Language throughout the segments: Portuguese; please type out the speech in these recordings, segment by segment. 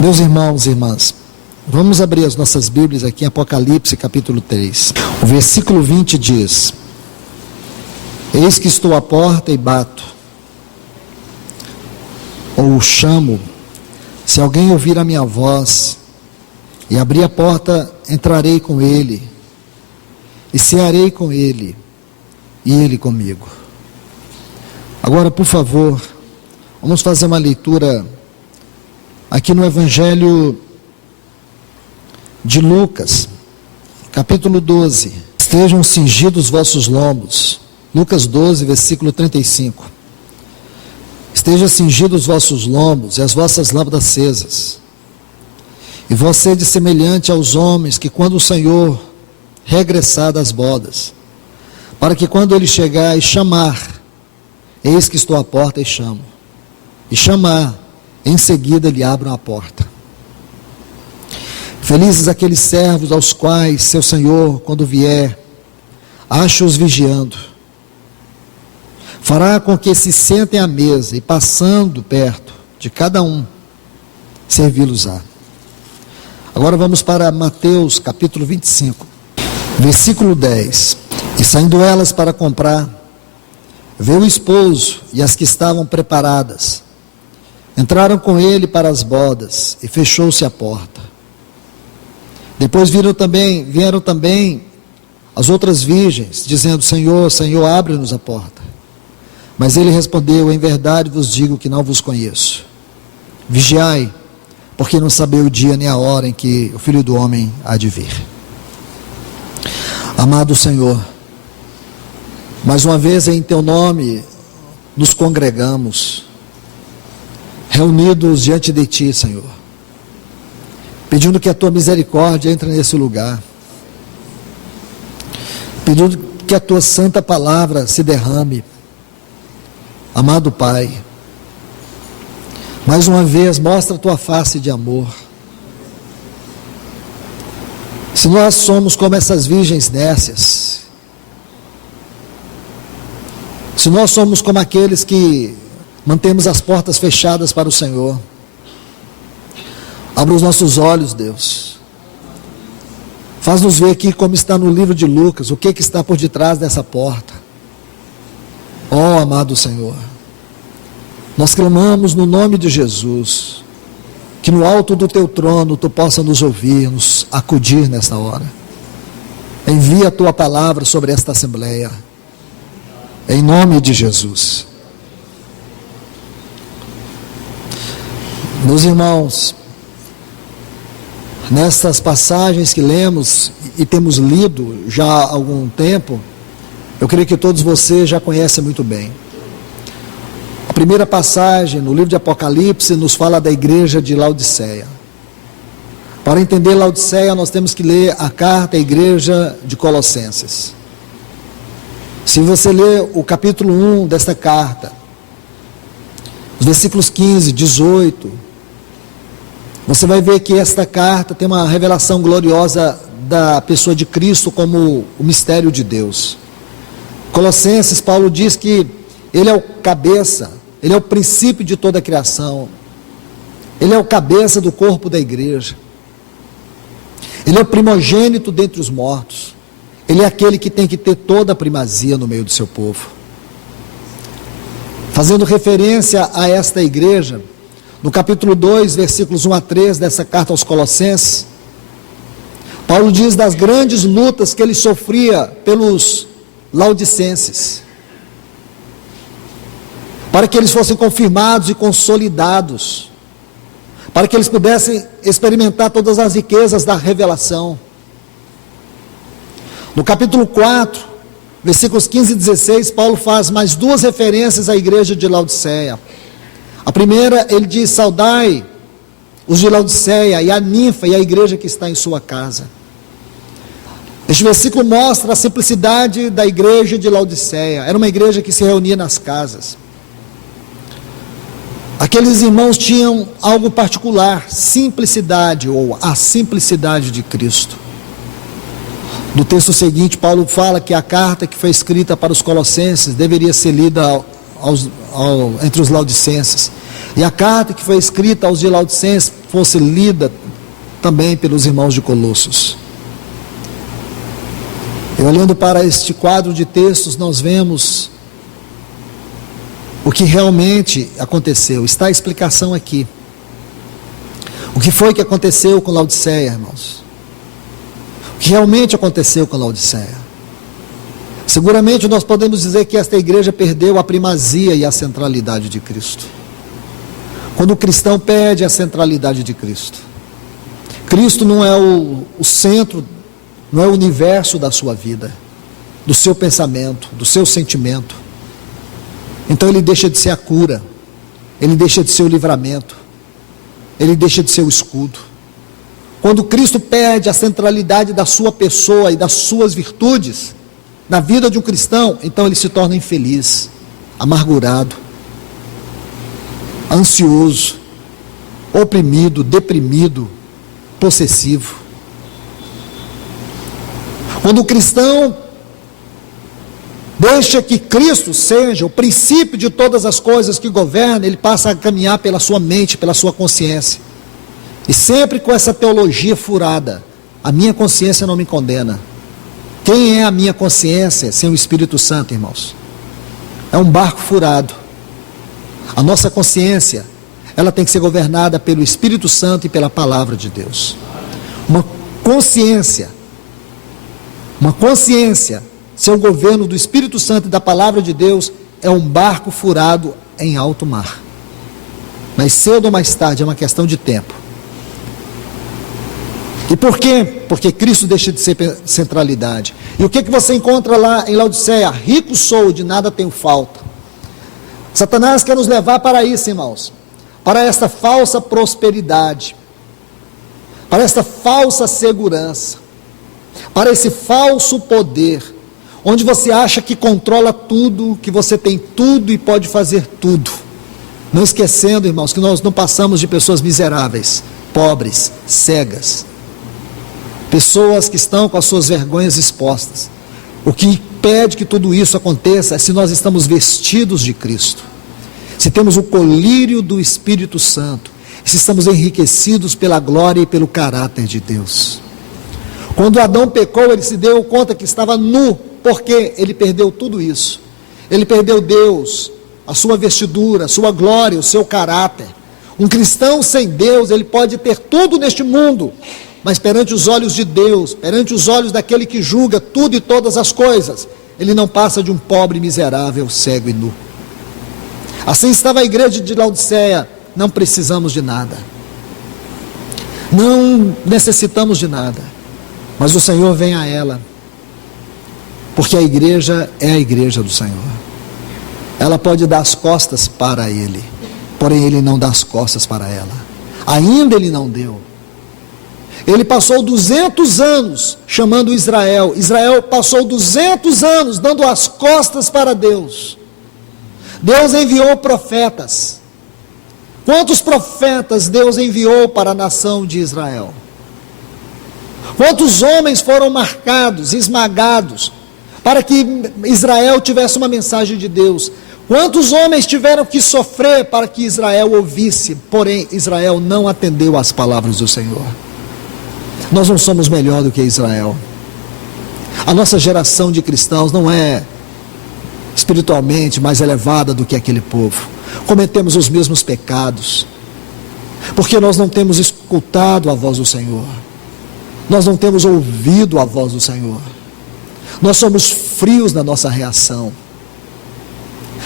Meus irmãos e irmãs, vamos abrir as nossas Bíblias aqui em Apocalipse capítulo 3. O versículo 20 diz: Eis que estou à porta e bato, ou chamo. Se alguém ouvir a minha voz e abrir a porta, entrarei com ele e cearei com ele e ele comigo. Agora, por favor, vamos fazer uma leitura aqui no Evangelho de Lucas, capítulo 12. Estejam cingidos os vossos lombos. Lucas 12, versículo 35. Estejam cingidos os vossos lombos e as vossas lâmpadas acesas. E vós sede semelhante aos homens que, quando o Senhor regressar das bodas, para que quando ele chegar e chamar, eis que estou à porta e chamo, e chamar, em seguida lhe abram a porta. Felizes aqueles servos aos quais seu Senhor, quando vier, acha-os vigiando. Fará com que se sentem à mesa e, passando perto de cada um, servi-los-á. Agora vamos para Mateus capítulo 25, versículo 10. E saindo elas para comprar, veio o esposo e as que estavam preparadas. Entraram com ele para as bodas e fechou-se a porta. Depois vieram também as outras virgens, dizendo: Senhor, Senhor, abre-nos a porta. Mas ele respondeu: em verdade vos digo que não vos conheço. Vigiai, porque não sabeis o dia nem a hora em que o Filho do Homem há de vir. Amado Senhor, mais uma vez em teu nome nos congregamos, reunidos diante de ti, Senhor, pedindo que a tua misericórdia entre nesse lugar, pedindo que a tua santa palavra se derrame. Amado Pai, mais uma vez mostra a tua face de amor. Se nós somos como essas virgens nécias, se nós somos como aqueles que mantemos as portas fechadas para o Senhor, abra os nossos olhos, Deus. Faz-nos ver aqui como está no livro de Lucas, o que está por detrás dessa porta. Ó amado Senhor, nós clamamos no nome de Jesus, que no alto do teu trono tu possa nos ouvir, nos acudir nesta hora. Envia a tua palavra sobre esta assembleia, em nome de Jesus. Meus irmãos, nestas passagens que lemos e temos lido já há algum tempo, eu creio que todos vocês já conhecem muito bem. A primeira passagem no livro de Apocalipse nos fala da igreja de Laodiceia. Para entender Laodiceia, nós temos que ler a carta à igreja de Colossenses. Se você ler o capítulo 1 desta carta, os versículos 15, 18, você vai ver que esta carta tem uma revelação gloriosa da pessoa de Cristo como o mistério de Deus. Colossenses, Paulo diz que ele é o cabeça, ele é o princípio de toda a criação, ele é o cabeça do corpo da igreja, ele é o primogênito dentre os mortos, ele é aquele que tem que ter toda a primazia no meio do seu povo. Fazendo referência a esta igreja, no capítulo 2, versículos 1 a 3 dessa carta aos Colossenses, Paulo diz das grandes lutas que ele sofria pelos laodicenses, para que eles fossem confirmados e consolidados, para que eles pudessem experimentar todas as riquezas da revelação. No capítulo 4, versículos 15 e 16, Paulo faz mais duas referências à igreja de Laodiceia. A primeira, ele diz: saudai os de Laodiceia e a ninfa e a igreja que está em sua casa. Este versículo mostra a simplicidade da igreja de Laodiceia. Era uma igreja que se reunia nas casas. Aqueles irmãos tinham algo particular, simplicidade, ou a simplicidade de Cristo. No texto seguinte, Paulo fala que a carta que foi escrita para os colossenses deveria ser lida entre os laodicenses. E a carta que foi escrita aos de Laodicenses fosse lida também pelos irmãos de Colossos. E olhando para este quadro de textos, nós vemos o que realmente aconteceu. Está a explicação aqui. O que foi que aconteceu com Laodiceia, irmãos? O que realmente aconteceu com Laodiceia? Seguramente nós podemos dizer que esta igreja perdeu a primazia e a centralidade de Cristo. Quando o cristão perde a centralidade de Cristo, Cristo não é o centro, não é o universo da sua vida, do seu pensamento, do seu sentimento. Então ele deixa de ser a cura, ele deixa de ser o livramento, ele deixa de ser o escudo. Quando Cristo perde a centralidade da sua pessoa e das suas virtudes na vida de um cristão, então ele se torna infeliz, amargurado, ansioso, oprimido, deprimido, possessivo. Quando o cristão deixa que Cristo seja o princípio de todas as coisas que governa, ele passa a caminhar pela sua mente, pela sua consciência. E sempre com essa teologia furada: a minha consciência não me condena. Quem é a minha consciência sem o Espírito Santo, irmãos? É um barco furado. A nossa consciência, ela tem que ser governada pelo Espírito Santo e pela palavra de Deus. Uma consciência, sem o governo do Espírito Santo e da palavra de Deus, é um barco furado em alto mar. Mas cedo ou mais tarde, é uma questão de tempo. E por quê? Porque Cristo deixa de ser centralidade. E o que você encontra lá em Laodiceia? Rico sou, de nada tenho falta. Satanás quer nos levar para isso, irmãos, para esta falsa prosperidade, para esta falsa segurança, para esse falso poder, onde você acha que controla tudo, que você tem tudo e pode fazer tudo. Não esquecendo, irmãos, que nós não passamos de pessoas miseráveis, pobres, cegas, pessoas que estão com as suas vergonhas expostas. O que impede que tudo isso aconteça é se nós estamos vestidos de Cristo, se temos o colírio do Espírito Santo, se estamos enriquecidos pela glória e pelo caráter de Deus. Quando Adão pecou, ele se deu conta que estava nu, porque ele perdeu tudo isso. Ele perdeu Deus, a sua vestidura, a sua glória, o seu caráter. Um cristão sem Deus, ele pode ter tudo neste mundo, mas perante os olhos de Deus, perante os olhos daquele que julga tudo e todas as coisas, ele não passa de um pobre miserável, cego e nu. Assim estava a igreja de Laodiceia. Não precisamos de nada, não necessitamos de nada, mas o Senhor vem a ela, porque a igreja é a igreja do Senhor. Ela pode dar as costas para Ele, porém Ele não dá as costas para ela. Ainda Ele não deu. Ele passou 200 anos chamando Israel. Israel passou 200 anos dando as costas para Deus. Deus enviou profetas. Quantos profetas Deus enviou para a nação de Israel? Quantos homens foram marcados, esmagados, para que Israel tivesse uma mensagem de Deus? Quantos homens tiveram que sofrer para que Israel ouvisse? Porém, Israel não atendeu às palavras do Senhor. Nós não somos melhor do que Israel. A nossa geração de cristãos não é espiritualmente mais elevada do que aquele povo. Cometemos os mesmos pecados, porque nós não temos escutado a voz do Senhor, nós não temos ouvido a voz do Senhor, nós somos frios na nossa reação.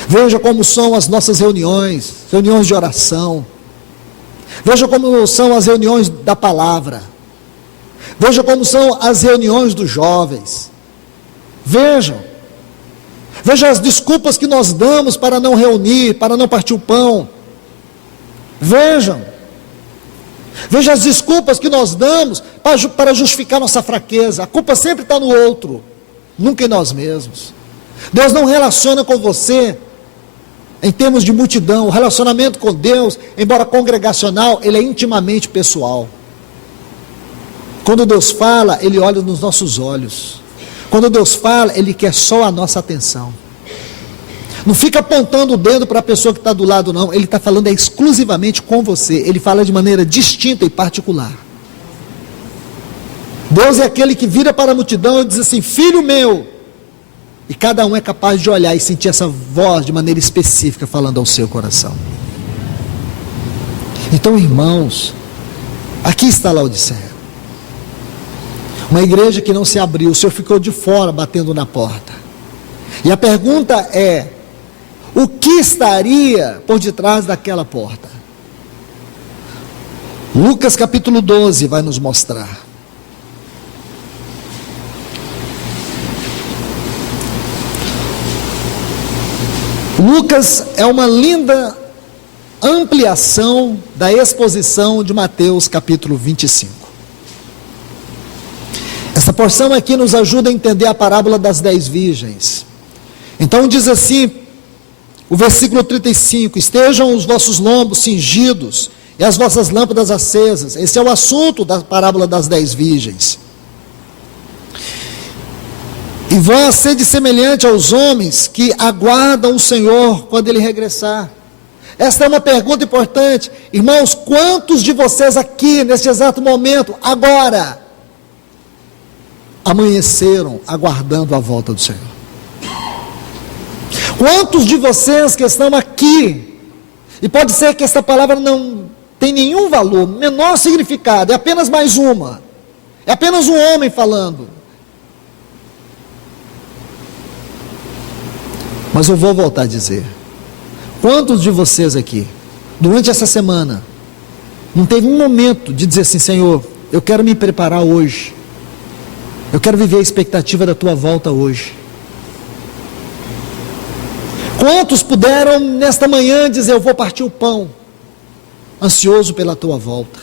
Veja como são as nossas reuniões de oração, veja como são as reuniões da palavra, veja como são as reuniões dos jovens, veja as desculpas que nós damos para não reunir, para não partir o pão. Veja as desculpas que nós damos para justificar nossa fraqueza. A culpa sempre está no outro, nunca em nós mesmos. Deus não relaciona com você em termos de multidão. O relacionamento com Deus, embora congregacional, ele é intimamente pessoal. Quando Deus fala, Ele olha nos nossos olhos. Quando Deus fala, Ele quer só a nossa atenção. Não fica apontando o dedo para a pessoa que está do lado, não. Ele está falando exclusivamente com você. Ele fala de maneira distinta e particular. Deus é aquele que vira para a multidão e diz assim: filho meu. E cada um é capaz de olhar e sentir essa voz de maneira específica falando ao seu coração. Então, irmãos, aqui está Laodiceia. Uma igreja que não se abriu, o Senhor ficou de fora batendo na porta. E a pergunta é: o que estaria por detrás daquela porta? Lucas capítulo 12 vai nos mostrar. Lucas é uma linda ampliação da exposição de Mateus capítulo 25. Essa porção aqui nos ajuda a entender a parábola das 10 virgens. Então diz assim, o versículo 35, estejam os vossos lombos cingidos e as vossas lâmpadas acesas. Esse é o assunto da parábola das 10 virgens. E vós sede semelhante aos homens que aguardam o Senhor quando Ele regressar. Esta é uma pergunta importante. Irmãos, quantos de vocês aqui, neste exato momento, agora, amanheceram aguardando a volta do Senhor? Quantos de vocês que estão aqui, e pode ser que esta palavra não tem nenhum valor, menor significado, é apenas mais uma, é apenas um homem falando. Mas eu vou voltar a dizer, quantos de vocês aqui, durante essa semana, não teve um momento de dizer assim: Senhor, eu quero me preparar hoje, eu quero viver a expectativa da tua volta hoje? Quantos puderam nesta manhã dizer: eu vou partir o pão, ansioso pela tua volta,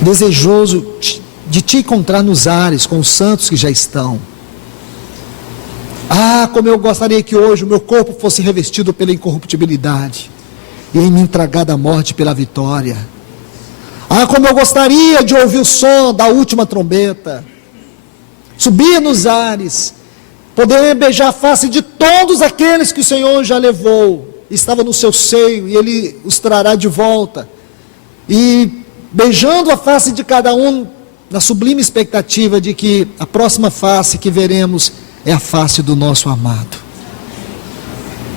desejoso de te encontrar nos ares com os santos que já estão? Ah, como eu gostaria que hoje o meu corpo fosse revestido pela incorruptibilidade e em mim tragada a morte pela vitória. Ah, como eu gostaria de ouvir o som da última trombeta, subir nos ares, poder beijar a face de todos aqueles que o Senhor já levou, estava no seu seio, e Ele os trará de volta, e beijando a face de cada um, na sublime expectativa de que a próxima face que veremos é a face do nosso amado,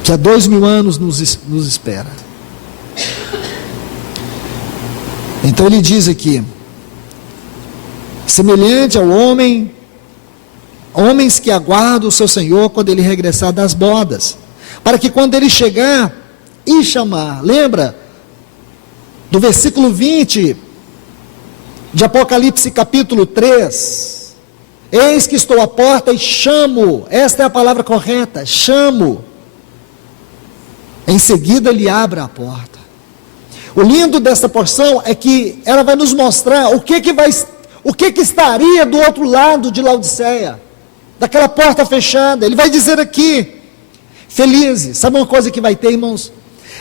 que há 2000 anos nos espera. Então ele diz aqui, semelhante ao homens que aguardam o seu Senhor quando ele regressar das bodas, para que quando ele chegar e chamar, lembra do versículo 20 de Apocalipse capítulo 3, eis que estou à porta e chamo, esta é a palavra correta, chamo, em seguida ele abre a porta. O lindo dessa porção é que ela vai nos mostrar o que estaria do outro lado de Laodiceia, daquela porta fechada. Ele vai dizer aqui, felizes. Sabe uma coisa que vai ter, irmãos?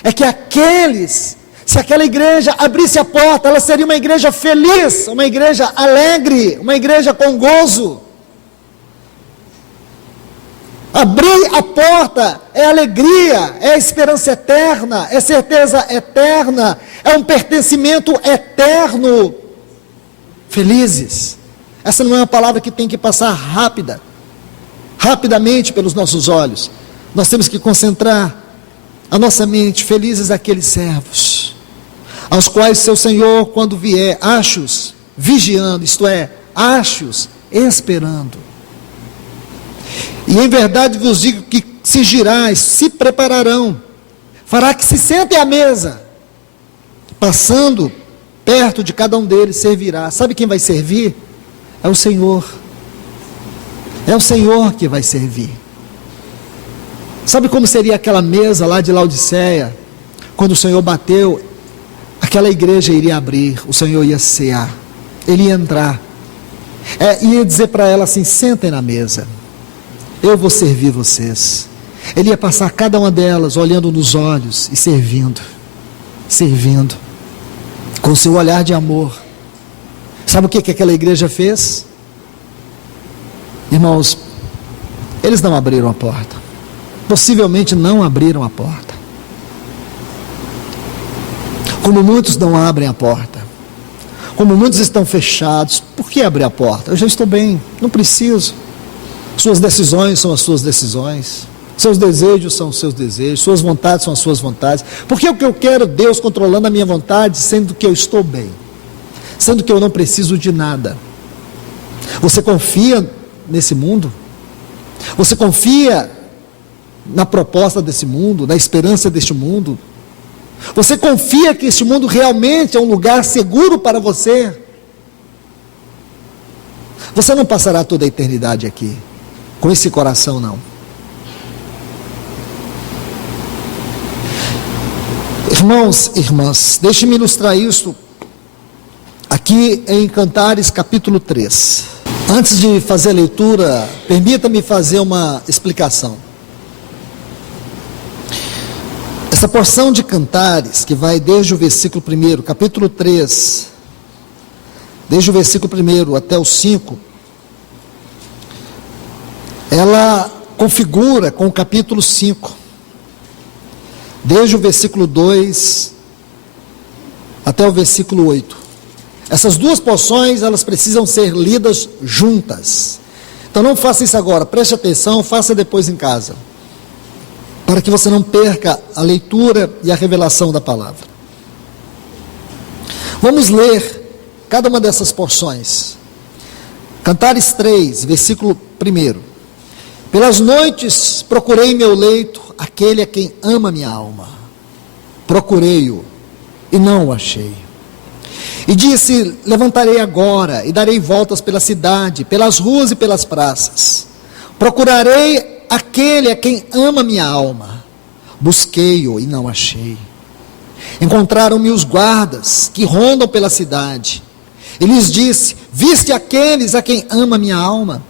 É que se aquela igreja abrisse a porta, ela seria uma igreja feliz, uma igreja alegre, uma igreja com gozo. Abrir a porta é alegria, é esperança eterna, é certeza eterna, é um pertencimento eterno. Felizes. Essa não é uma palavra que tem que passar rapidamente pelos nossos olhos. Nós temos que concentrar a nossa mente. Felizes aqueles servos, aos quais seu Senhor, quando vier, acha-os vigiando, isto é, acha-os esperando. E em verdade vos digo que se girais, se prepararão, fará que se sentem à mesa, passando perto de cada um deles, servirá. Sabe quem vai servir? É o Senhor. É o Senhor que vai servir. Sabe como seria aquela mesa lá de Laodiceia? Quando o Senhor bateu, aquela igreja iria abrir, o Senhor ia cear, Ele ia entrar, ia dizer para ela assim: sentem na mesa, eu vou servir vocês. Ele ia passar cada uma delas olhando nos olhos e servindo, com o seu olhar de amor. Sabe o que aquela igreja fez? Irmãos, Eles não abriram a porta. Possivelmente não abriram a porta. Como muitos não abrem a porta. Como muitos estão fechados. Por que abrir a porta? Eu já estou bem, não preciso. Suas decisões são as suas decisões. Seus desejos são os seus desejos. Suas vontades são as suas vontades. Por que o que eu quero, Deus controlando a minha vontade, sendo que eu estou bem? Sendo que eu não preciso de nada. Você confia nesse mundo? Você confia na proposta desse mundo, na esperança deste mundo? Você confia que este mundo realmente é um lugar seguro para você? Você não passará toda a eternidade aqui com esse coração, não. Irmãos e irmãs, deixe-me ilustrar isso aqui em Cantares capítulo 3. Antes de fazer a leitura, permita-me fazer uma explicação. Essa porção de Cantares, que vai desde o versículo 1, capítulo 3, desde o versículo 1 até o 5, ela configura com o capítulo 5, desde o versículo 2 até o versículo 8. Essas duas porções, elas precisam ser lidas juntas. Então não faça isso agora, preste atenção, faça depois em casa, para que você não perca a leitura e a revelação da palavra. Vamos ler cada uma dessas porções. Cantares 3, versículo 1. Pelas noites procurei meu leito, aquele a quem ama minha alma. Procurei-o e não o achei. E disse, levantarei agora e darei voltas pela cidade, pelas ruas e pelas praças. Procurarei aquele a quem ama minha alma. Busquei-o e não achei. Encontraram-me os guardas que rondam pela cidade. E lhes disse, viste aqueles a quem ama minha alma?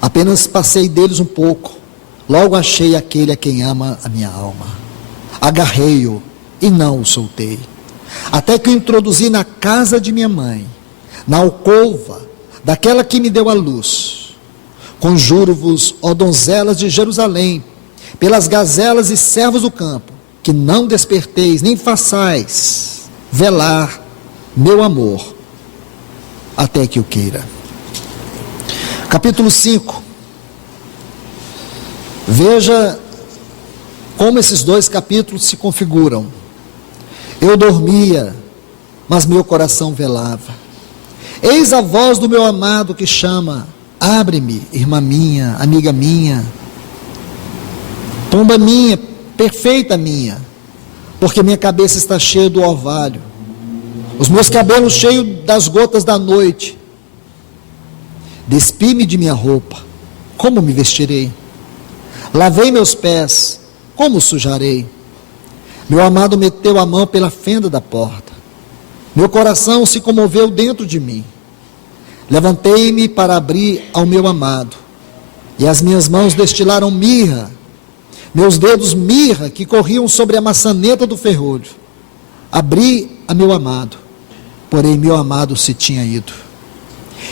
Apenas passei deles um pouco. Logo achei aquele a quem ama a minha alma. Agarrei-o e não o soltei. Até que o introduzi na casa de minha mãe, na alcova daquela que me deu a luz. Conjuro-vos, ó donzelas de Jerusalém, pelas gazelas e servos do campo, que não desperteis, nem façais velar meu amor, até que o queira. Capítulo 5. Veja como esses dois capítulos se configuram. Eu dormia, mas meu coração velava. Eis a voz do meu amado que chama, abre-me, irmã minha, amiga minha, pomba minha, perfeita minha, porque minha cabeça está cheia do orvalho, os meus cabelos cheios das gotas da noite. Despi-me de minha roupa, como me vestirei? Lavei meus pés, como sujarei? Meu amado meteu a mão pela fenda da porta. Meu coração se comoveu dentro de mim. Levantei-me para abrir ao meu amado, e as minhas mãos destilaram mirra, meus dedos mirra que corriam sobre a maçaneta do ferrolho. Abri a meu amado, porém meu amado se tinha ido.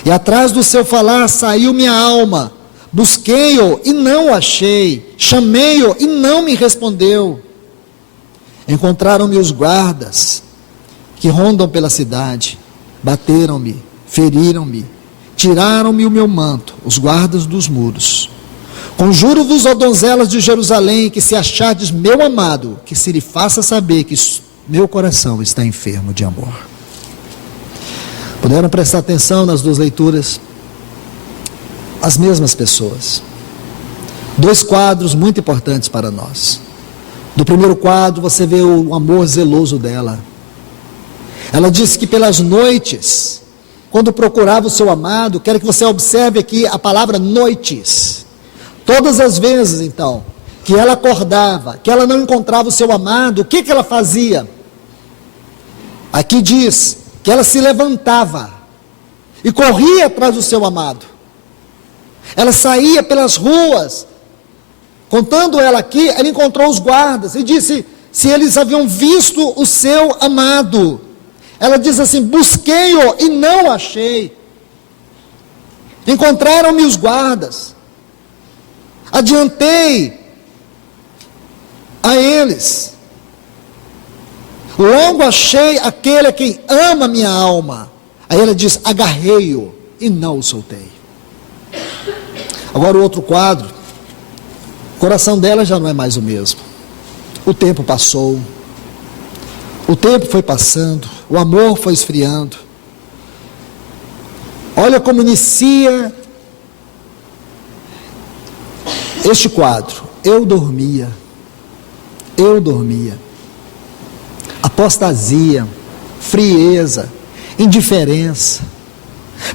E atrás do seu falar saiu minha alma. Busquei-o e não o achei. Chamei-o e não me respondeu. Encontraram-me os guardas que rondam pela cidade. Bateram-me, feriram-me, tiraram-me o meu manto, os guardas dos muros. Conjuro-vos, ó donzelas de Jerusalém, que se achardes meu amado, que se lhe faça saber que meu coração está enfermo de amor. Puderam prestar atenção nas duas leituras? As mesmas pessoas. Dois quadros muito importantes para nós. Do primeiro quadro você vê o amor zeloso dela. Ela disse que pelas noites, quando procurava o seu amado, quero que você observe aqui a palavra noites. Todas as vezes então, que ela acordava, que ela não encontrava o seu amado, o que ela fazia? Aqui diz que ela se levantava e corria atrás do seu amado. Ela saía pelas ruas, contando ela aqui, ela encontrou os guardas e disse se eles haviam visto o seu amado. Ela diz assim, busquei-o e não achei. Encontraram-me os guardas. adiantei a eles. Logo achei aquele a quem ama minha alma. Aí ela diz, agarrei-o e não o soltei. Agora o outro quadro, o coração dela já não é mais o mesmo. O tempo passou, o tempo foi passando, o amor foi esfriando. Olha como inicia este quadro. Eu dormia. Apostasia, frieza, indiferença.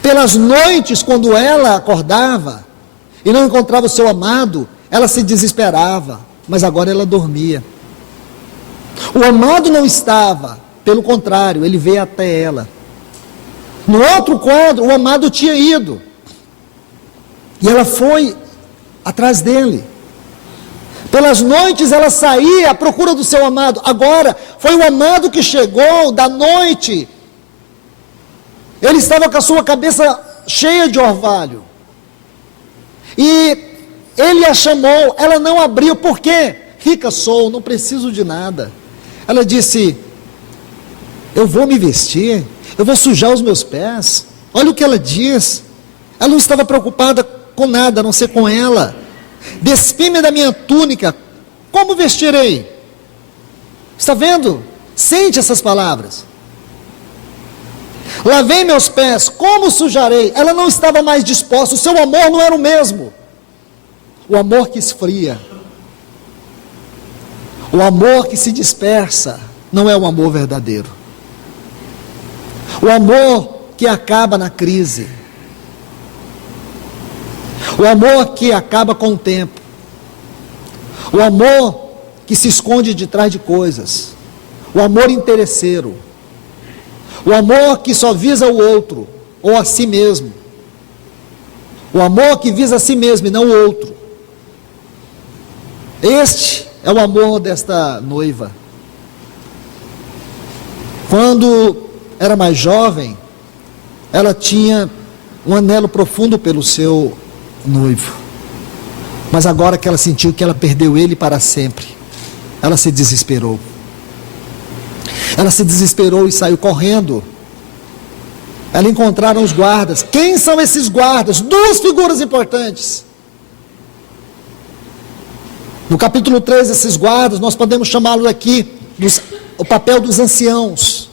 Pelas noites, quando ela acordava e não encontrava o seu amado, ela se desesperava, mas agora ela dormia. O amado não estava, pelo contrário, ele veio até ela. No outro quadro, o amado tinha ido, e ela foi atrás dele. Pelas noites ela saía à procura do seu amado. Agora foi o amado que chegou da noite. Ele estava com a sua cabeça cheia de orvalho. E ele a chamou, ela não abriu. Por quê? Rica sou, não preciso de nada. Ela disse, eu vou me vestir, eu vou sujar os meus pés. Olha o que ela diz. Ela não estava preocupada com nada, a não ser com ela. Despime da minha túnica, como vestirei? Está vendo? Sente essas palavras. Lavei meus pés, como sujarei? Ela não estava mais disposta, o seu amor não era o mesmo. O amor que esfria, o amor que se dispersa, não é o amor verdadeiro. O amor que acaba na crise. O amor que acaba com o tempo. O amor que se esconde de trás de coisas. O amor interesseiro. O amor que só visa o outro, ou a si mesmo. O amor que visa a si mesmo e não o outro. Este é o amor desta noiva. Quando era mais jovem, ela tinha um anelo profundo pelo seu noivo, mas agora que ela sentiu que ela perdeu ele para sempre, ela se desesperou. Ela se desesperou e saiu correndo. Ela encontraram os guardas. Quem são esses guardas? Duas figuras importantes. No capítulo 3, esses guardas, nós podemos chamá-los aqui, o papel dos anciãos,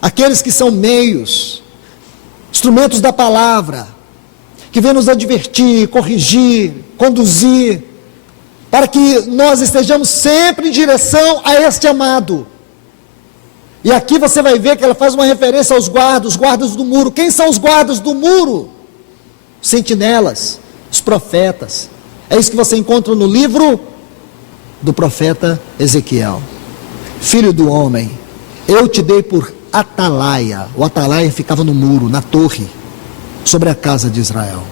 aqueles que são meios, instrumentos da palavra, que vem nos advertir, corrigir, conduzir, para que nós estejamos sempre em direção a este amado. E aqui você vai ver que ela faz uma referência aos guardas, os guardas do muro. Quem são os guardas do muro? Os sentinelas, os profetas. É isso que você encontra no livro do profeta Ezequiel. Filho do homem, eu te dei por atalaia. O atalaia ficava no muro, na torre, sobre a casa de Israel.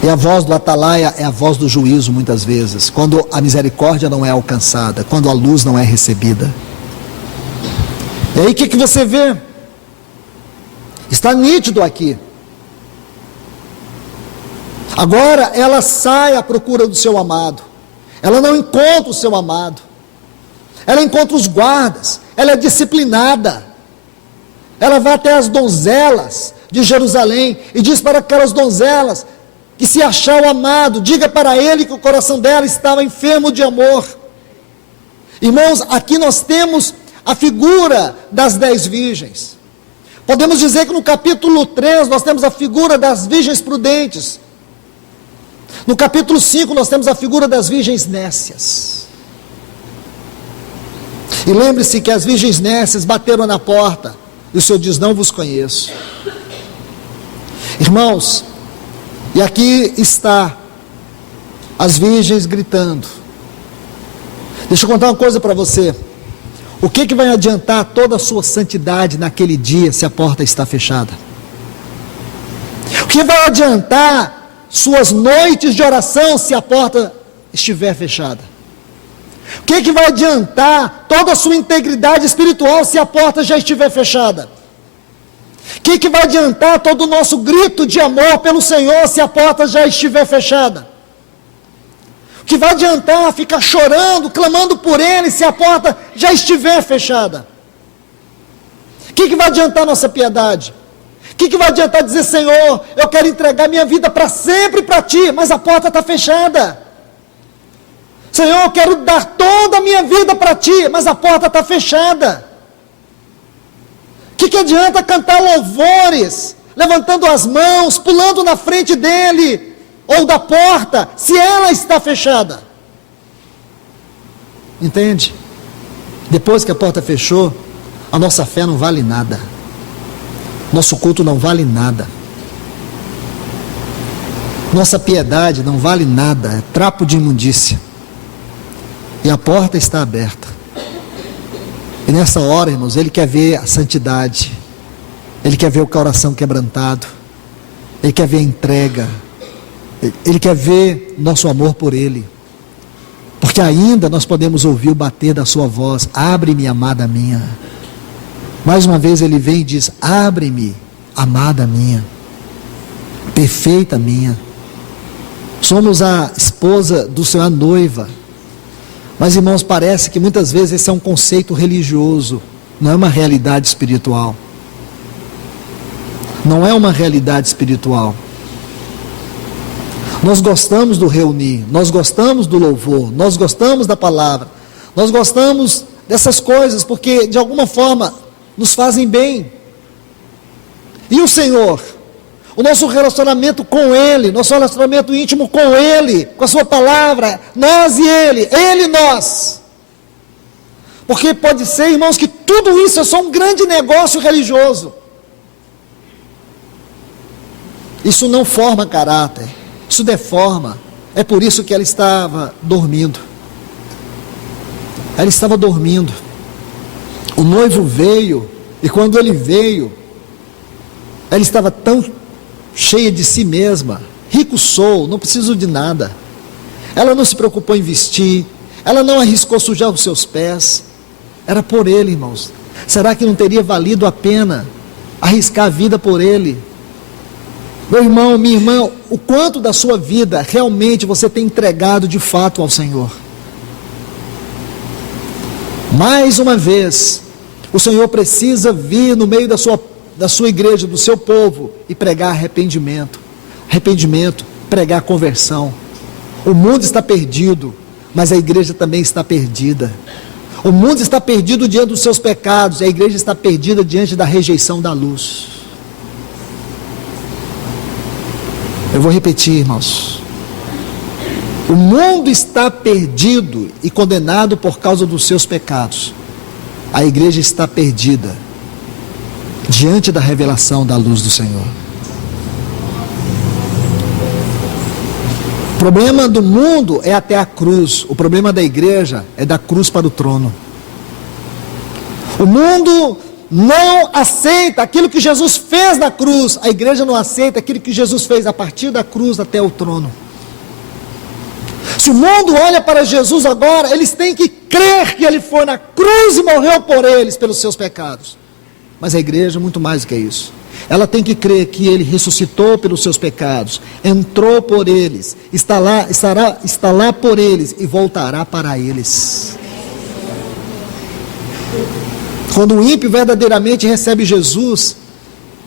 E a voz do atalaia é a voz do juízo muitas vezes, quando a misericórdia não é alcançada, quando a luz não é recebida. E aí o que você vê? Está nítido aqui. Agora ela sai à procura do seu amado. Ela não encontra o seu amado. Ela encontra os guardas. Ela é disciplinada. Ela vai até as donzelas de Jerusalém e diz para aquelas donzelas que se achar o amado, diga para ele que o coração dela estava enfermo de amor. Irmãos, aqui nós temos a figura das 10 virgens. Podemos dizer que no capítulo 3 nós temos a figura das virgens prudentes. No capítulo 5 nós temos a figura das virgens nécias. E lembre-se que as virgens nécias bateram na porta e o Senhor diz, não vos conheço. Irmãos, e aqui está as virgens gritando. Deixa eu contar uma coisa para você. O que vai adiantar toda a sua santidade naquele dia se a porta está fechada? O que vai adiantar suas noites de oração se a porta estiver fechada? O que vai adiantar toda a sua integridade espiritual se a porta já estiver fechada? O que vai adiantar todo o nosso grito de amor pelo Senhor se a porta já estiver fechada? Que vai adiantar ficar chorando, clamando por Ele, se a porta já estiver fechada? O que vai adiantar nossa piedade? O que vai adiantar dizer, Senhor, eu quero entregar minha vida para sempre para Ti, mas a porta está fechada? Senhor, eu quero dar toda a minha vida para Ti, mas a porta está fechada. O que adianta cantar louvores, levantando as mãos, pulando na frente dEle, ou da porta, se ela está fechada? Entende? Depois que a porta fechou, a nossa fé não vale nada. Nosso culto não vale nada. Nossa piedade não vale nada, é trapo de imundícia. E a porta está aberta. E nessa hora, irmãos, Ele quer ver a santidade. Ele quer ver o coração quebrantado. Ele quer ver a entrega. Ele quer ver nosso amor por Ele. Porque ainda nós podemos ouvir o bater da sua voz. Abre-me, amada minha. Mais uma vez Ele vem e diz, abre-me, amada minha, perfeita minha. Somos a esposa do Senhor, a noiva. Mas, irmãos, parece que muitas vezes esse é um conceito religioso, não é uma realidade espiritual. Não é uma realidade espiritual. Nós gostamos do reunir, nós gostamos do louvor, nós gostamos da palavra, nós gostamos dessas coisas, porque de alguma forma nos fazem bem. E o Senhor, o nosso relacionamento com Ele, nosso relacionamento íntimo com Ele, com a Sua palavra, nós e Ele e nós. Porque pode ser, irmãos, que tudo isso é só um grande negócio religioso. Isso não forma caráter, isso deforma. É por isso que ela estava dormindo. Ela estava dormindo. O noivo veio, e quando ele veio, ela estava tão cheia de si mesma, rico sou, não preciso de nada. Ela não se preocupou em vestir, ela não arriscou sujar os seus pés. Era por Ele, irmãos. Será que não teria valido a pena arriscar a vida por Ele? Meu irmão, minha irmã, o quanto da sua vida realmente você tem entregado de fato ao Senhor? Mais uma vez, o Senhor precisa vir no meio da sua igreja, do seu povo, e pregar arrependimento, pregar conversão. O mundo está perdido, mas a igreja também está perdida. O mundo está perdido diante dos seus pecados, e a igreja está perdida diante da rejeição da luz. Eu vou repetir, irmãos. O mundo está perdido e condenado por causa dos seus pecados. A igreja está perdida diante da revelação da luz do Senhor. O problema do mundo é até a cruz. O problema da igreja é da cruz para o trono. O mundo não aceita aquilo que Jesus fez na cruz. A igreja não aceita aquilo que Jesus fez a partir da cruz até o trono. Se o mundo olha para Jesus agora, eles têm que crer que Ele foi na cruz e morreu por eles, pelos seus pecados. Mas a igreja, muito mais do que isso. Ela tem que crer que Ele ressuscitou pelos seus pecados, entrou por eles, está lá por eles e voltará para eles. Quando o ímpio verdadeiramente recebe Jesus,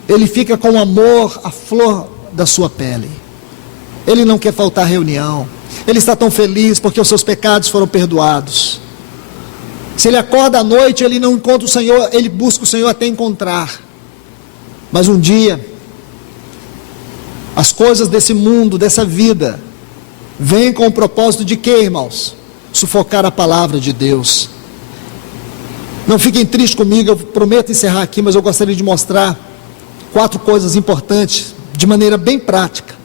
ele fica com amor à flor da sua pele. Ele não quer faltar reunião. Ele está tão feliz porque os seus pecados foram perdoados. Se ele acorda à noite, ele não encontra o Senhor, ele busca o Senhor até encontrar. Mas um dia, as coisas desse mundo, dessa vida, vêm com o propósito de quê, irmãos? Sufocar a palavra de Deus. Não fiquem tristes comigo, eu prometo encerrar aqui, mas eu gostaria de mostrar 4 coisas importantes, de maneira bem prática,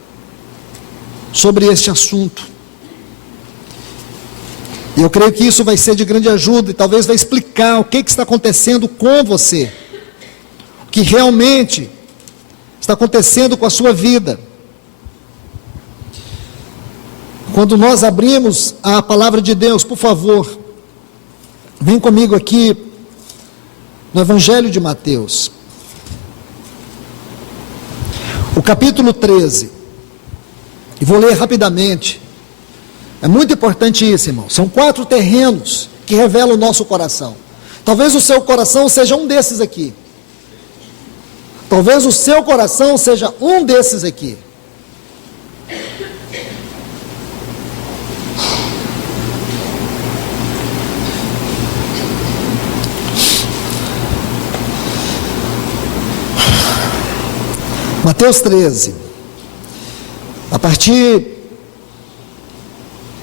sobre este assunto. E eu creio que isso vai ser de grande ajuda, e talvez vai explicar o que está acontecendo com você, o que realmente está acontecendo com a sua vida. Quando nós abrimos a palavra de Deus, por favor, vem comigo aqui no Evangelho de Mateus, o capítulo 13, e vou ler rapidamente, É muito importante isso, irmão. São 4 terrenos que revelam o nosso coração. Talvez o seu coração seja um desses aqui. Talvez o seu coração seja um desses aqui. Mateus 13, a partir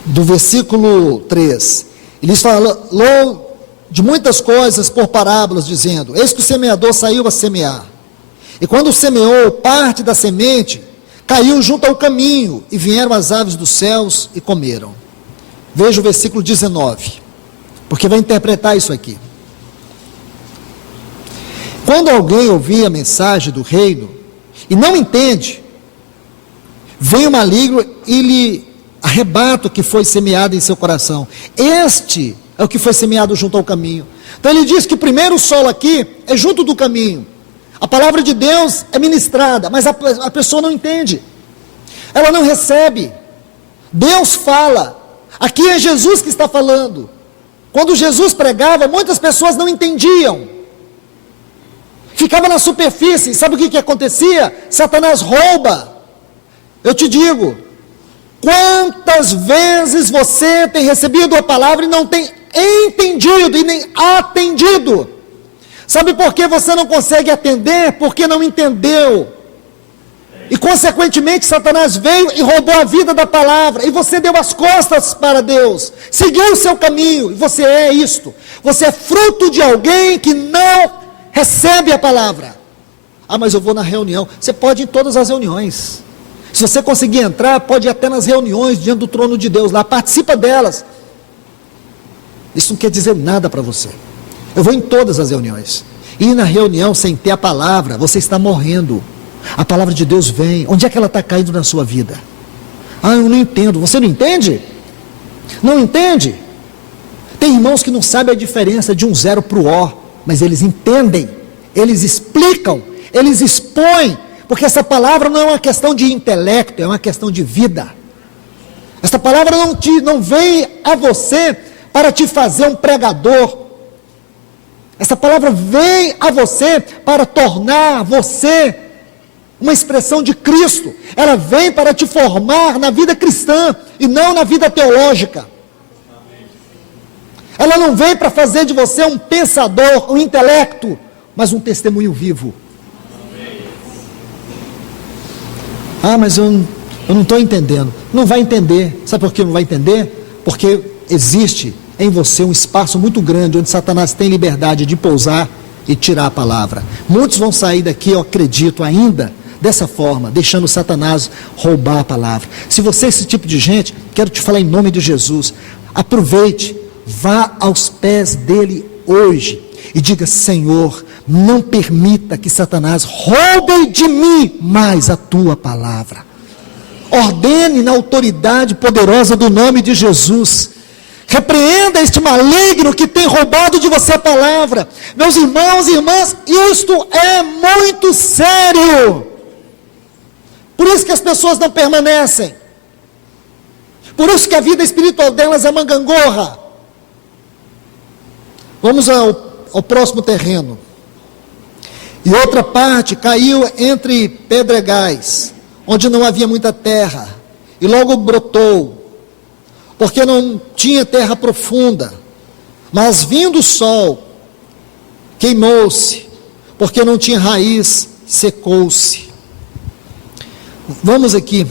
do versículo 3, ele falou de muitas coisas por parábolas, dizendo: eis que o semeador saiu a semear, e quando semeou, parte da semente caiu junto ao caminho, e vieram as aves dos céus e comeram. Veja o versículo 19, porque vai interpretar isso aqui. Quando alguém ouvir a mensagem do reino e não entende, vem o maligno e lhe arrebata o que foi semeado em seu coração. Este é o que foi semeado junto ao caminho. Então ele diz que o primeiro solo aqui é junto do caminho. A palavra de Deus é ministrada, mas a pessoa não entende. Ela não recebe. Deus fala. Aqui é Jesus que está falando. Quando Jesus pregava, muitas pessoas não entendiam. Ficava na superfície. Sabe o que acontecia? Satanás rouba. Eu te digo, quantas vezes você tem recebido a palavra e não tem entendido e nem atendido? Sabe por que você não consegue atender? Porque não entendeu. E consequentemente Satanás veio e roubou a vida da palavra, e você deu as costas para Deus, seguiu o seu caminho, e você é isto. Você é fruto de alguém que não recebe a palavra. Ah, mas eu vou na reunião. Você pode ir em todas as reuniões. Se você conseguir entrar, pode ir até nas reuniões diante do trono de Deus lá, participa delas. Isso não quer dizer nada para você. Eu vou em todas as reuniões. Ir na reunião sem ter a palavra, você está morrendo. A palavra de Deus vem. Onde é que ela está caindo na sua vida? Ah, eu não entendo. Você não entende? Não entende? Tem irmãos que não sabem a diferença de um 0 para o O, mas eles entendem, eles explicam, eles expõem, porque essa palavra não é uma questão de intelecto, é uma questão de vida. Essa palavra não vem a você para te fazer um pregador. Essa palavra vem a você para tornar você uma expressão de Cristo. Ela vem para te formar na vida cristã e não na vida teológica. Ela não vem para fazer de você um pensador, um intelecto, mas um testemunho vivo. Ah, mas eu não estou entendendo. Não vai entender. Sabe por que não vai entender? Porque existe em você um espaço muito grande onde Satanás tem liberdade de pousar e tirar a palavra. Muitos vão sair daqui, eu acredito ainda, dessa forma, deixando Satanás roubar a palavra. Se você é esse tipo de gente, quero te falar em nome de Jesus, aproveite, vá aos pés dele hoje e diga: Senhor, não permita que Satanás roube de mim mais a tua palavra. Ordene na autoridade poderosa do nome de Jesus. Repreenda este maligno que tem roubado de você a palavra. Meus irmãos e irmãs, isto é muito sério. Por isso que as pessoas não permanecem. Por isso que a vida espiritual delas é uma gangorra. Vamos ao próximo terreno. E outra parte caiu entre pedregais, onde não havia muita terra, e logo brotou, porque não tinha terra profunda. Mas vindo o sol, queimou-se, porque não tinha raiz, secou-se. Vamos aqui,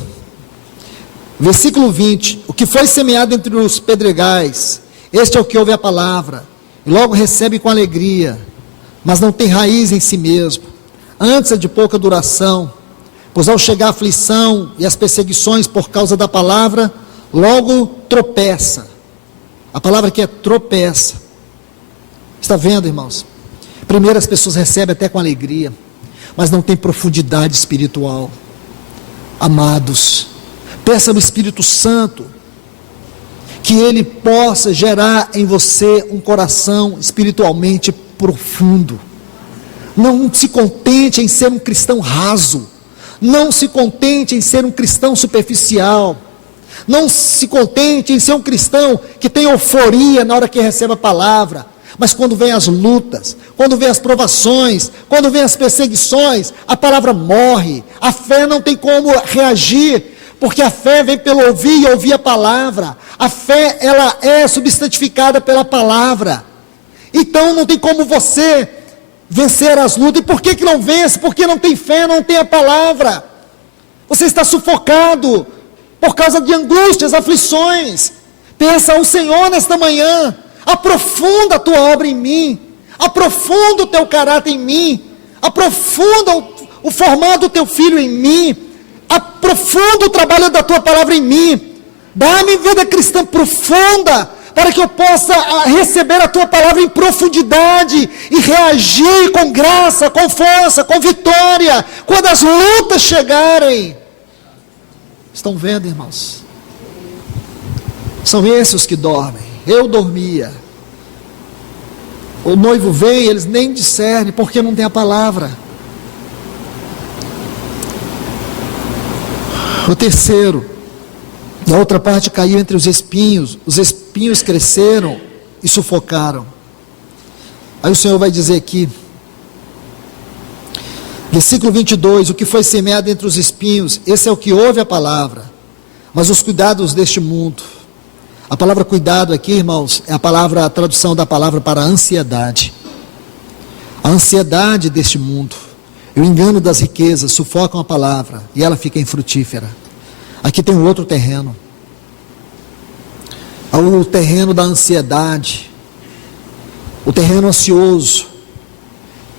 versículo 20: o que foi semeado entre os pedregais, este é o que ouve a palavra, e logo recebe com alegria, mas não tem raiz em si mesmo, antes é de pouca duração, pois ao chegar a aflição e as perseguições por causa da palavra, logo tropeça. A palavra aqui é tropeça. Está vendo, irmãos? Primeiro as pessoas recebem até com alegria, mas não tem profundidade espiritual. Amados, peça no Espírito Santo que ele possa gerar em você um coração espiritualmente profundo. Não se contente em ser um cristão raso, não se contente em ser um cristão superficial. Não se contente em ser um cristão que tem euforia na hora que recebe a palavra, mas quando vem as lutas, quando vem as provações, quando vem as perseguições, a palavra morre, a fé não tem como reagir, porque a fé vem pelo ouvir e ouvir a palavra. A fé, ela é substantificada pela palavra. Então não tem como você vencer as lutas. E por que não vence? Porque não tem fé, não tem a palavra. Você está sufocado por causa de angústias, aflições. Pensa ao Senhor nesta manhã. Aprofunda a tua obra em mim. Aprofunda o teu caráter em mim. Aprofunda o formar do teu filho em mim. Aprofunda o trabalho da tua palavra em mim. Dá-me vida cristã profunda, para que eu possa receber a tua palavra em profundidade e reagir com graça, com força, com vitória, quando as lutas chegarem. Estão vendo, irmãos? São esses os que dormem. Eu dormia. O noivo vem, eles nem discernem, porque não tem a palavra. O terceiro, a outra parte caiu entre os espinhos cresceram e sufocaram. Aí o Senhor vai dizer aqui, versículo 22, o que foi semeado entre os espinhos, esse é o que ouve a palavra, mas os cuidados deste mundo. A palavra cuidado aqui, irmãos, é a tradução da palavra para ansiedade. A ansiedade deste mundo, e o engano das riquezas sufocam a palavra e ela fica infrutífera. Aqui tem um outro terreno. O terreno da ansiedade, o terreno ansioso,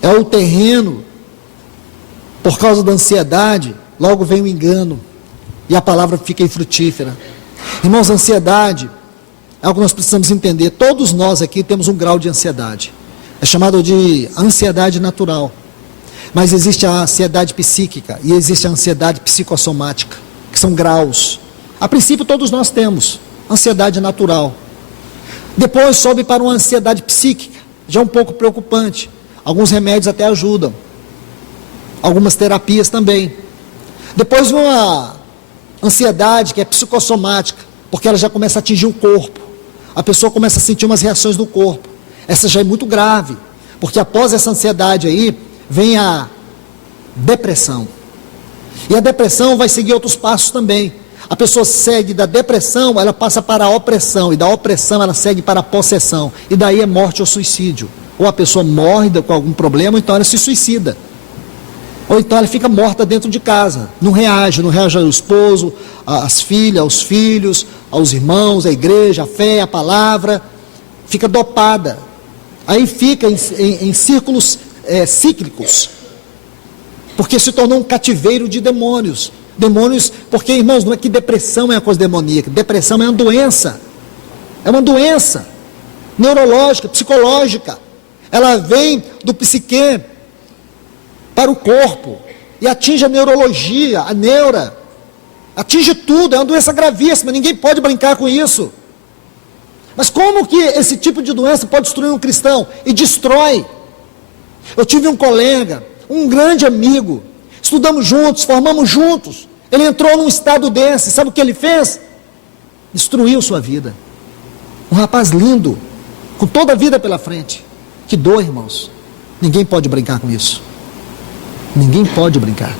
é o terreno, por causa da ansiedade, logo vem o engano, e a palavra fica infrutífera. Irmãos, a ansiedade é algo que nós precisamos entender. Todos nós aqui temos um grau de ansiedade, é chamado de ansiedade natural, mas existe a ansiedade psíquica, e existe a ansiedade psicossomática, que são graus. A princípio todos nós temos ansiedade natural, depois sobe para uma ansiedade psíquica, já um pouco preocupante. Alguns remédios até ajudam, algumas terapias também. Depois uma ansiedade que é psicossomática, porque ela já começa a atingir o corpo, a pessoa começa a sentir umas reações no corpo. Essa já é muito grave, porque após essa ansiedade aí, vem a depressão, e a depressão vai seguir outros passos também. A pessoa segue da depressão, ela passa para a opressão, e da opressão ela segue para a possessão, e daí é morte ou suicídio. Ou a pessoa morre com algum problema, ou então ela se suicida, ou então ela fica morta dentro de casa, não reage ao esposo, às filhas, aos filhos, aos irmãos, à igreja, à fé, à palavra, fica dopada, aí fica em círculos cíclicos, porque se tornou um cativeiro de demônios, porque, irmãos, não é que depressão é uma coisa demoníaca, depressão é uma doença neurológica, psicológica, ela vem do psique para o corpo, e atinge a neurologia, a neura, atinge tudo, é uma doença gravíssima, ninguém pode brincar com isso. Mas como que esse tipo de doença pode destruir um cristão? E destrói. Eu tive um colega, um grande amigo, estudamos juntos, formamos juntos, ele entrou num estado desse, sabe o que ele fez? Destruiu sua vida. Um rapaz lindo, com toda a vida pela frente. Que dor, irmãos. Ninguém pode brincar com isso. Ninguém pode brincar.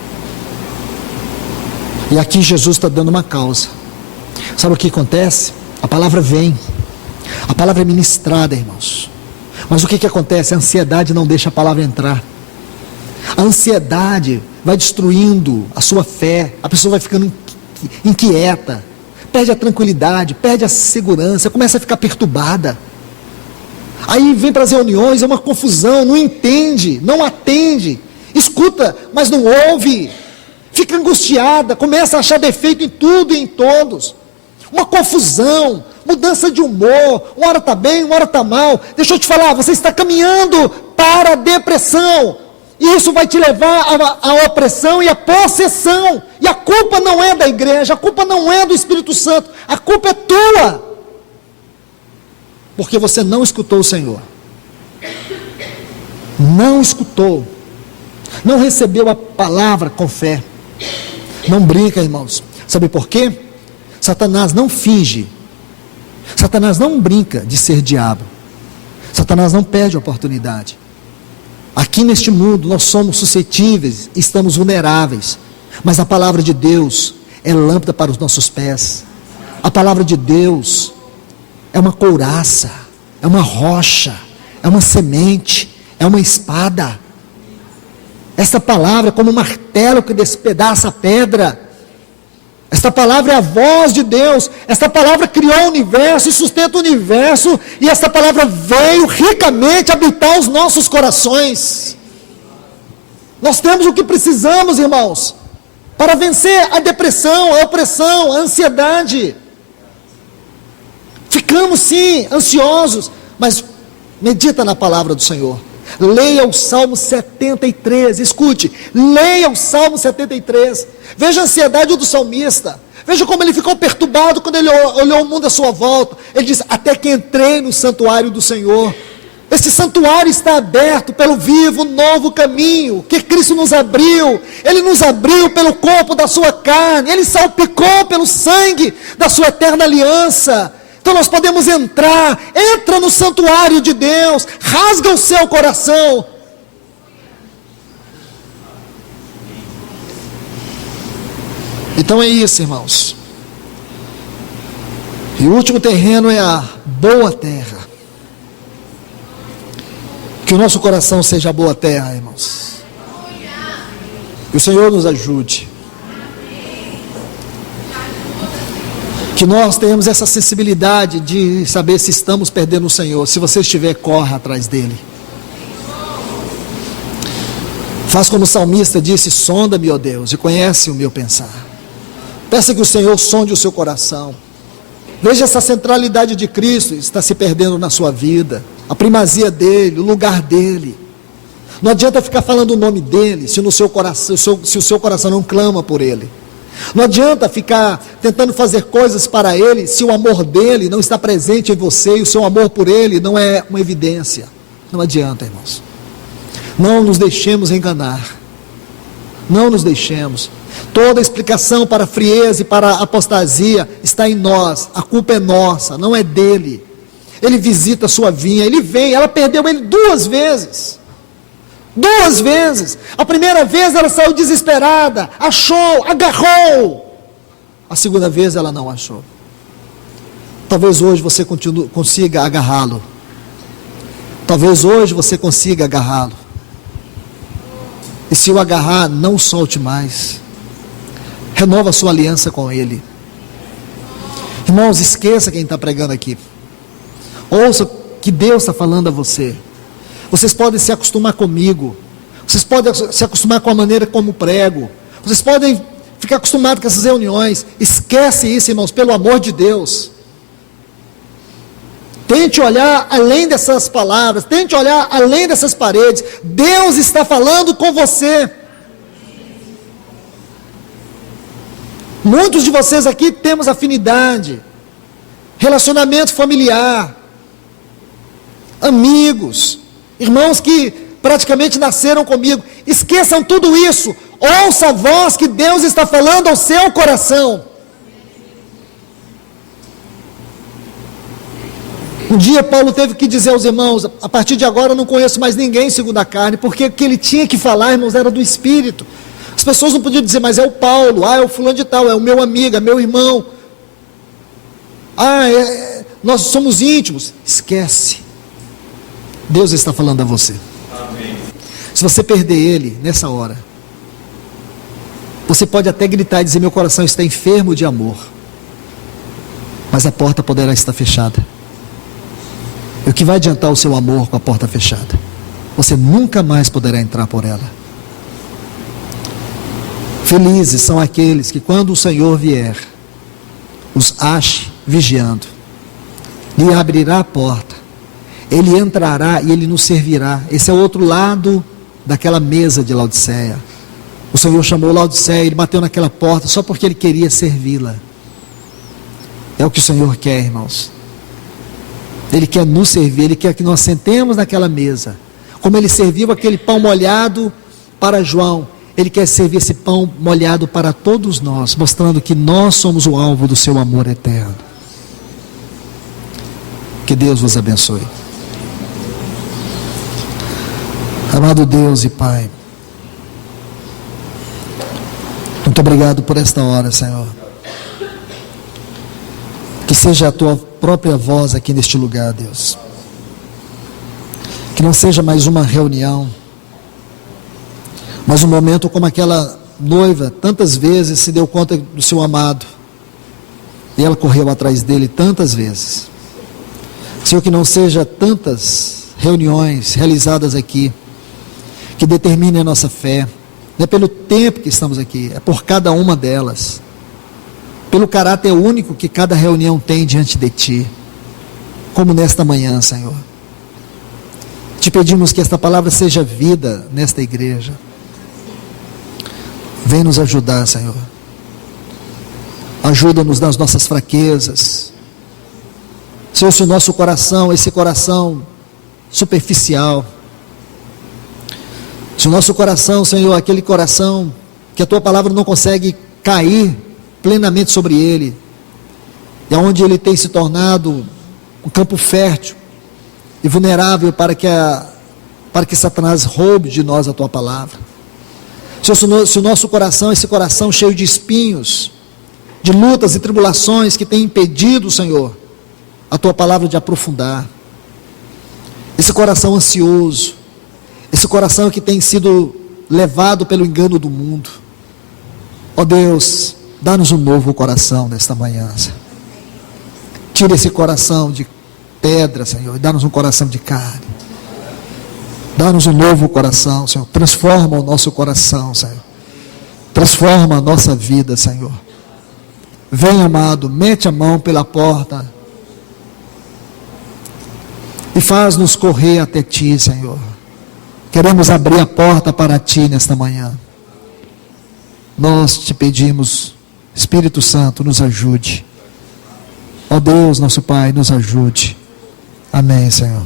E aqui Jesus está dando uma causa. Sabe o que acontece? A palavra vem, a palavra é ministrada, irmãos, mas o que acontece? A ansiedade não deixa a palavra entrar. A ansiedade vai destruindo a sua fé, a pessoa vai ficando inquieta, perde a tranquilidade, perde a segurança, começa a ficar perturbada. Aí vem para as reuniões, é uma confusão, não entende, não atende, escuta, mas não ouve, fica angustiada, começa a achar defeito em tudo e em todos, uma confusão, mudança de humor, uma hora está bem, uma hora está mal. Deixa eu te falar, você está caminhando para a depressão, e isso vai te levar à opressão e à possessão, e a culpa não é da igreja, a culpa não é do Espírito Santo, a culpa é tua, porque você não escutou o Senhor, não escutou, não recebeu a palavra com fé. Não brinca, irmãos. Sabe por quê? Satanás não finge. Satanás não brinca de ser diabo. Satanás não perde a oportunidade. Aqui neste mundo nós somos suscetíveis, estamos vulneráveis. Mas a palavra de Deus é lâmpada para os nossos pés. A palavra de Deus é uma couraça, é uma rocha, é uma semente, é uma espada. Esta palavra é como um martelo que despedaça a pedra. Esta palavra é a voz de Deus. Esta palavra criou o universo e sustenta o universo. E esta palavra veio ricamente habitar os nossos corações. Nós temos o que precisamos, irmãos, para vencer a depressão, a opressão, a ansiedade. Ficamos sim ansiosos, mas medita na palavra do Senhor. Leia o Salmo 73, escute, leia o Salmo 73, veja a ansiedade do salmista, veja como ele ficou perturbado quando ele olhou o mundo à sua volta. Ele diz: até que entrei no santuário do Senhor. Esse santuário está aberto pelo vivo, novo caminho que Cristo nos abriu. Ele nos abriu pelo corpo da sua carne, Ele salpicou pelo sangue da sua eterna aliança. Então nós podemos entrar, entra no santuário de Deus, rasga o seu coração. Então é isso, irmãos. E o último terreno é a boa terra. Que o nosso coração seja a boa terra, irmãos. Que o Senhor nos ajude. Que nós tenhamos essa sensibilidade de saber se estamos perdendo o Senhor. Se você estiver, corra atrás dele. Faz como o salmista disse: sonda-me, ó Deus, e conhece o meu pensar. Peça que o Senhor sonde o seu coração. Veja essa centralidade de Cristo está se perdendo na sua vida. A primazia dele, o lugar dele. Não adianta ficar falando o nome dele se no seu coração, se o seu coração não clama por ele. Não adianta ficar tentando fazer coisas para ele se o amor dele não está presente em você e o seu amor por ele não é uma evidência. Não adianta, irmãos. Não nos deixemos enganar. Não nos deixemos. Toda explicação para a frieza e para a apostasia está em nós. A culpa é nossa, não é dele. Ele visita a sua vinha, ele vem. Ela perdeu ele 2 vezes. 2 vezes. A primeira vez ela saiu desesperada, achou, agarrou. A segunda vez ela não achou. Talvez hoje você consiga agarrá-lo. Talvez hoje você consiga agarrá-lo. E se o agarrar, não o solte mais. Renova a sua aliança com ele. Irmãos, esqueça quem está pregando aqui. Ouça que Deus está falando a você. Vocês podem se acostumar comigo. Vocês podem se acostumar com a maneira como prego. Vocês podem ficar acostumados com essas reuniões. Esquece isso, irmãos, pelo amor de Deus. Tente olhar além dessas palavras. Tente olhar além dessas paredes. Deus está falando com você. Muitos de vocês aqui temos afinidade, relacionamento familiar, amigos, irmãos que praticamente nasceram comigo. Esqueçam tudo isso. Ouça a voz que Deus está falando ao seu coração. Um dia Paulo teve que dizer aos irmãos: a partir de agora eu não conheço mais ninguém segundo a carne, porque o que ele tinha que falar, irmãos, era do Espírito. As pessoas não podiam dizer: mas é o Paulo, é o fulano de tal, é o meu amigo, é meu irmão, nós somos íntimos. Esquece. Deus está falando a você. Amém. Se você perder ele nessa hora, você pode até gritar e dizer: meu coração está enfermo de amor, mas a porta poderá estar fechada. E o que vai adiantar o seu amor com a porta fechada? Você nunca mais poderá entrar por ela. Felizes são aqueles que, quando o Senhor vier, os ache vigiando, lhe abrirá a porta, ele entrará e ele nos servirá. Esse é o outro lado daquela mesa de Laodiceia. O Senhor chamou Laodiceia, ele bateu naquela porta só porque ele queria servi-la. É o que o Senhor quer, irmãos. Ele quer nos servir, ele quer que nós sentemos naquela mesa, como ele serviu aquele pão molhado para João. Ele quer servir esse pão molhado para todos nós, mostrando que nós somos o alvo do seu amor eterno. Que Deus vos abençoe. Amado Deus e Pai, muito obrigado por esta hora, Senhor. Que seja a tua própria voz aqui neste lugar, Deus. Que não seja mais uma reunião, mas um momento como aquela noiva tantas vezes se deu conta do seu amado e ela correu atrás dele tantas vezes. Senhor, que não seja tantas reuniões realizadas aqui que determinem a nossa fé. Não é pelo tempo que estamos aqui, é por cada uma delas, pelo caráter único que cada reunião tem diante de Ti, como nesta manhã, Senhor. Te pedimos que esta palavra seja vida nesta igreja. Vem nos ajudar, Senhor. Ajuda-nos nas nossas fraquezas. Senhor, se o nosso coração, esse coração superficial, se o nosso coração, Senhor, aquele coração que a Tua palavra não consegue cair plenamente sobre ele, e aonde ele tem se tornado um campo fértil e vulnerável para que Satanás roube de nós a Tua palavra. Senhor, se o nosso coração, esse coração cheio de espinhos, de lutas e tribulações que tem impedido, Senhor, a Tua palavra de aprofundar, esse coração ansioso, esse coração que tem sido levado pelo engano do mundo, ó Deus, dá-nos um novo coração nesta manhã, Senhor. Tira esse coração de pedra, Senhor, e dá-nos um coração de carne. Dá-nos um novo coração, Senhor. Transforma o nosso coração, Senhor. Transforma a nossa vida, Senhor. Vem, amado, mete a mão pela porta e faz-nos correr até Ti, Senhor. Queremos abrir a porta para Ti nesta manhã. Nós te pedimos, Espírito Santo, nos ajude. Ó Deus, nosso Pai, nos ajude. Amém, Senhor.